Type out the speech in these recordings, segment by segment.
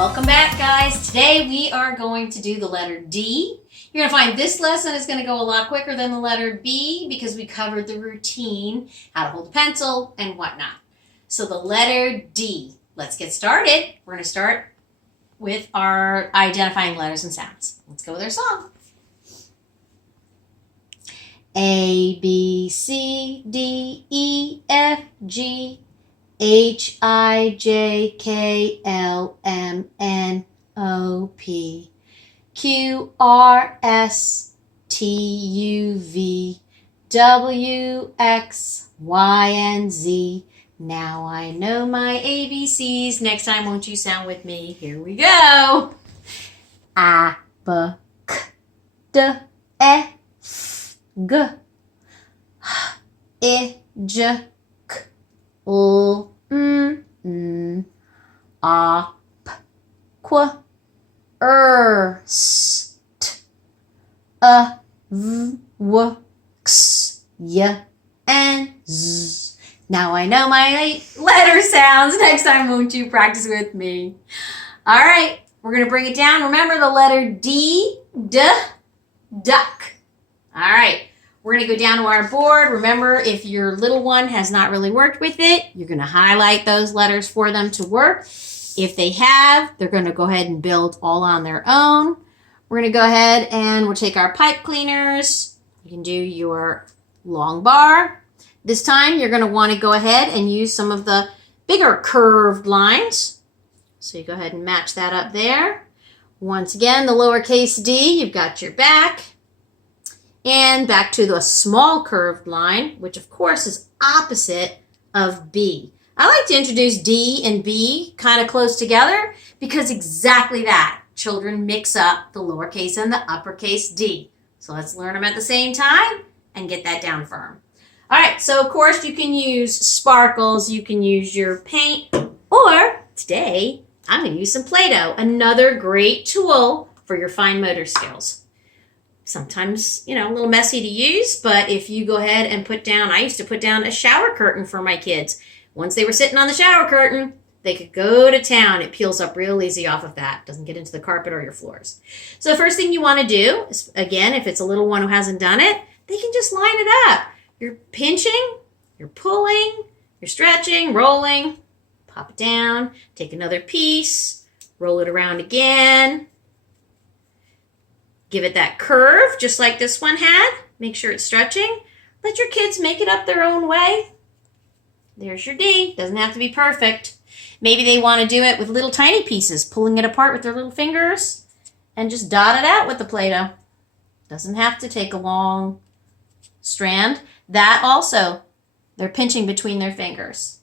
Welcome back, guys. Today we are going to do the letter D. You're going to find this lesson is going to go a lot quicker than the letter B because we covered the routine, how to hold a pencil, and whatnot. So the letter D. Let's get started. We're going to start with our identifying letters and sounds. Let's go with our song. A, B, C, D, E, F, G, H, I, J, K, L, M, N, O, P, Q, R, S, T, U, V, W, X, Y, and Z. Now I know my ABCs. Next time, won't you sound with me? Here we go. A, B, C, D, E, F, G, H, I, J, K, L, M, N, O, P, Q, R, S, T, U, V, W, X, Y, and Z. Now I know my letter sounds. Next time, won't you practice with me? All right, we're going to bring it down. Remember the letter D, duck. All right, we're going to go down to our board. Remember, if your little one has not really worked with it, you're going to highlight those letters for them to work. If they have, they're going to go ahead and build all on their own. We're going to go ahead and we'll take our pipe cleaners. You can do your long bar. This time, you're going to want to go ahead and use some of the bigger curved lines. So you go ahead and match that up there. Once again, the lowercase d, you've got your back. And back to the small curved line, which of course is opposite of B. I like to introduce D and B kind of close together because exactly that. Children mix up the lowercase and the uppercase D. So let's learn them at the same time and get that down firm. All right, so of course you can use sparkles, you can use your paint, or today I'm going to use some Play-Doh, another great tool for your fine motor skills. Sometimes, a little messy to use, but if you go ahead and put down, I used to put down a shower curtain for my kids. Once they were sitting on the shower curtain, they could go to town. It peels up real easy off of that. Doesn't get into the carpet or your floors. So the first thing you want to do is, again, if it's a little one who hasn't done it, they can just line it up. You're pinching, you're pulling, you're stretching, rolling, pop it down, take another piece, roll it around again. Give it that curve, just like this one had. Make sure it's stretching. Let your kids make it up their own way. There's your D. Doesn't have to be perfect. Maybe they want to do it with little tiny pieces, pulling it apart with their little fingers, and just dot it out with the Play-Doh. Doesn't have to take a long strand. That also, they're pinching between their fingers.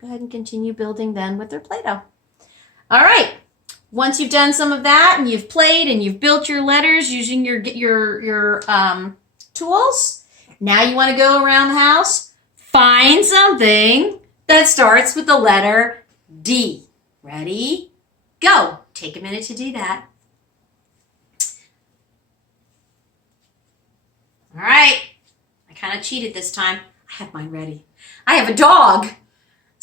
Go ahead and continue building then with their Play-Doh. All right. Once you've done some of that and you've played and you've built your letters using your tools, now you want to go around the house, find something that starts with the letter D. Ready? Go. Take a minute to do that. All right. I kind of cheated this time. I have mine ready. I have a dog.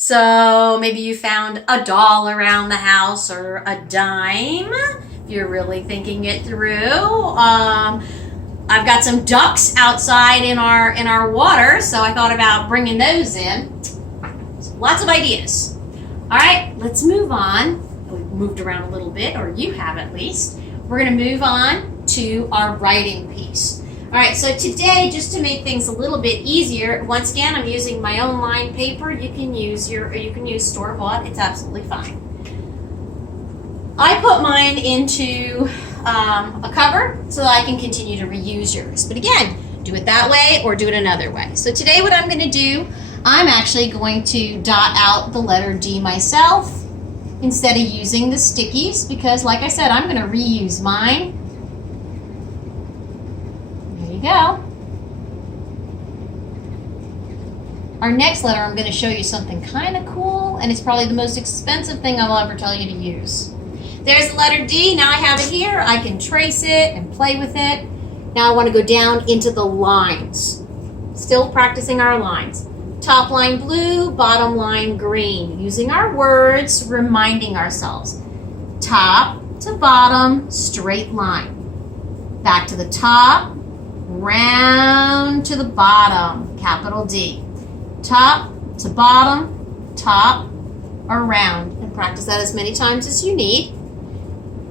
So maybe you found a doll around the house or a dime, if you're really thinking it through. I've got some ducks outside in our water, so I thought about bringing those in. So lots of ideas. All right, let's move on. We've moved around a little bit, or you have at least. We're going to move on to our writing piece. All right, so today, just to make things a little bit easier, once again, I'm using my own lined paper. You can use store-bought. It's absolutely fine. I put mine into a cover so that I can continue to reuse yours. But again, do it that way or do it another way. So today, what I'm going to do, I'm actually going to dot out the letter D myself instead of using the stickies because, like I said, I'm going to reuse mine. Go. Our next letter, I'm going to show you something kind of cool, and it's probably the most expensive thing I'll ever tell you to use. There's the letter D. Now I have it here. I can trace it and play with it. Now I want to go down into the lines. Still practicing our lines. Top line blue, bottom line green. Using our words, reminding ourselves. top to bottom, straight line. Back to the top, round to the bottom, capital D. Top to bottom, top, around. And practice that as many times as you need.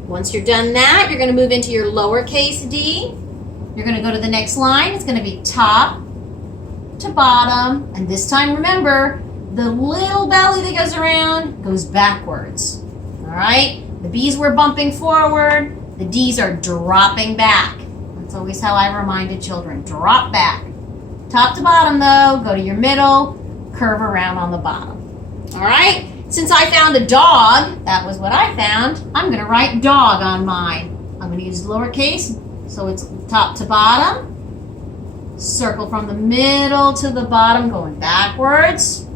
Once you're done that, you're going to move into your lowercase d. You're going to go to the next line. It's going to be top to bottom. And this time, remember, the little belly that goes around goes backwards. All right? The B's were bumping forward. The D's are dropping back. That's always how I reminded children. Drop back. Top to bottom, though, go to your middle, curve around on the bottom. All right? Since I found a dog, that was what I found, I'm going to write dog on mine. I'm going to use lowercase, so it's top to bottom. Circle from the middle to the bottom, going backwards.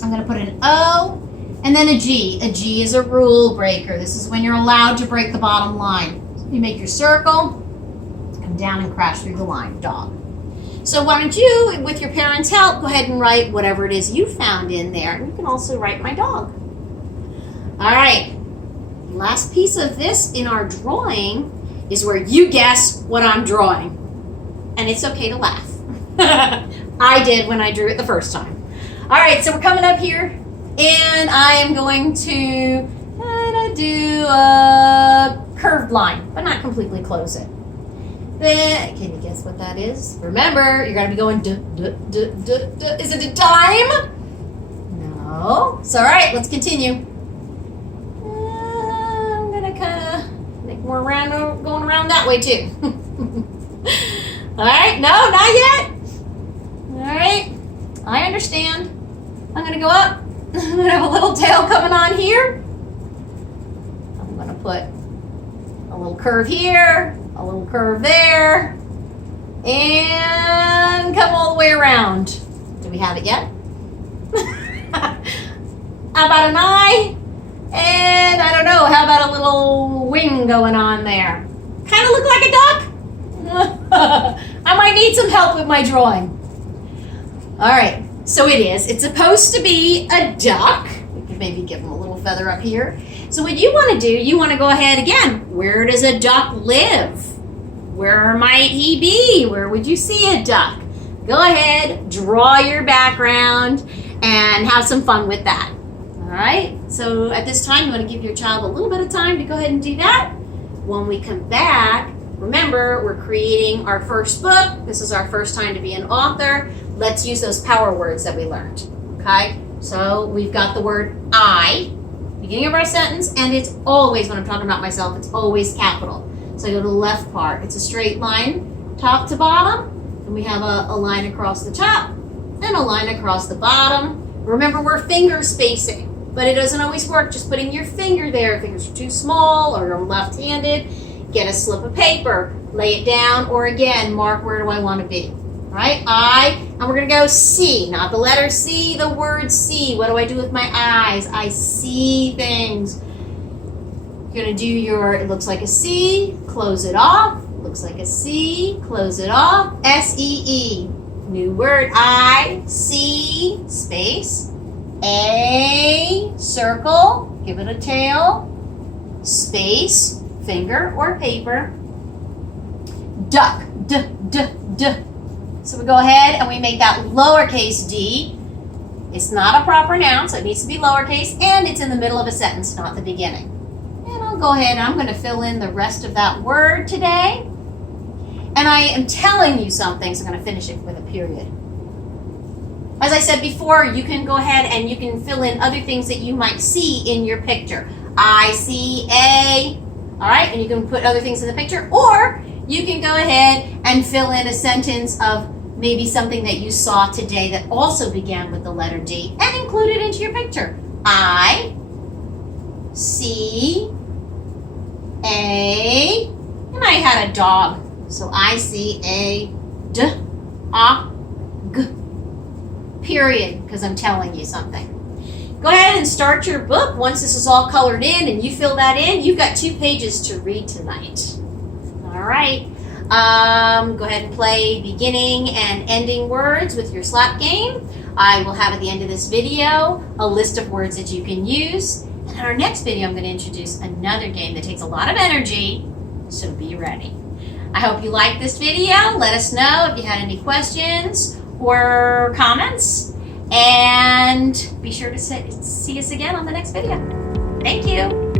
I'm going to put an O and then a G. A G is a rule breaker. This is when you're allowed to break the bottom line. So you make your circle, come down and crash through the line, dog. So why don't you, with your parents' help, go ahead and write whatever it is you found in there. And you can also write my dog. All right. Last piece of this in our drawing is where you guess what I'm drawing. And it's okay to laugh. I did when I drew it the first time. All right, so we're coming up here. And I am going to do a curved line, but not completely close it. Then, can you guess what that is? Remember, you're going to be going, is it a dime? No. So, all right, let's continue. I'm going to kind of make more round, going around that way too. All right, no, not yet. All right, I understand. I'm going to go up. I'm going to have a little tail coming on here. I'm going to put a little curve here, a little curve there, and come all the way around. Do we have it yet? How about an eye? And I don't know, how about a little wing going on there? Kind of look like a duck? I might need some help with my drawing. All right, so it is. It's supposed to be a duck. We could maybe give him a little feather up here. So what you want to do, you want to go ahead again. Where does a duck live? Where might he be? Where would you see a duck? Go ahead, draw your background, and have some fun with that. All right? So at this time, you want to give your child a little bit of time to go ahead and do that. When we come back, remember, we're creating our first book. This is our first time to be an author. Let's use those power words that we learned. Okay? So we've got the word I, beginning of our sentence, and it's always, when I'm talking about myself, it's always capital. So I go to the left part. It's a straight line, top to bottom, and we have a line across the top and a line across the bottom. Remember, we're finger spacing, but it doesn't always work just putting your finger there. If fingers are too small or you're left-handed, get a slip of paper, lay it down, or again, mark where do I want to be. Right? I, and we're going to go C, not the letter C, the word see. What do I do with my eyes? I see things. You're going to do your, it looks like a C, close it off. Looks like a C, close it off. S-E-E. New word, I, C, space. A, circle, give it a tail. Space, finger or paper. Duck, D. So we go ahead and we make that lowercase d. It's not a proper noun, so it needs to be lowercase, and it's in the middle of a sentence, not the beginning. And I'll go ahead and I'm going to fill in the rest of that word today. And I am telling you something, so I'm going to finish it with a period. As I said before, you can go ahead and you can fill in other things that you might see in your picture. I, C, A, all right? And you can put other things in the picture, or you can go ahead and fill in a sentence of maybe something that you saw today that also began with the letter D and include it into your picture. I, see, a, and I had a dog. So I see a d, a, g, period, because I'm telling you something. Go ahead and start your book. Once this is all colored in and you fill that in, you've got 2 pages to read tonight. All right. Go ahead and play beginning and ending words with your slap game. I will have at the end of this video a list of words that you can use. And in our next video, I'm going to introduce another game that takes a lot of energy, so be ready. I hope you liked this video. Let us know if you had any questions or comments. And be sure to see us again on the next video. Thank you.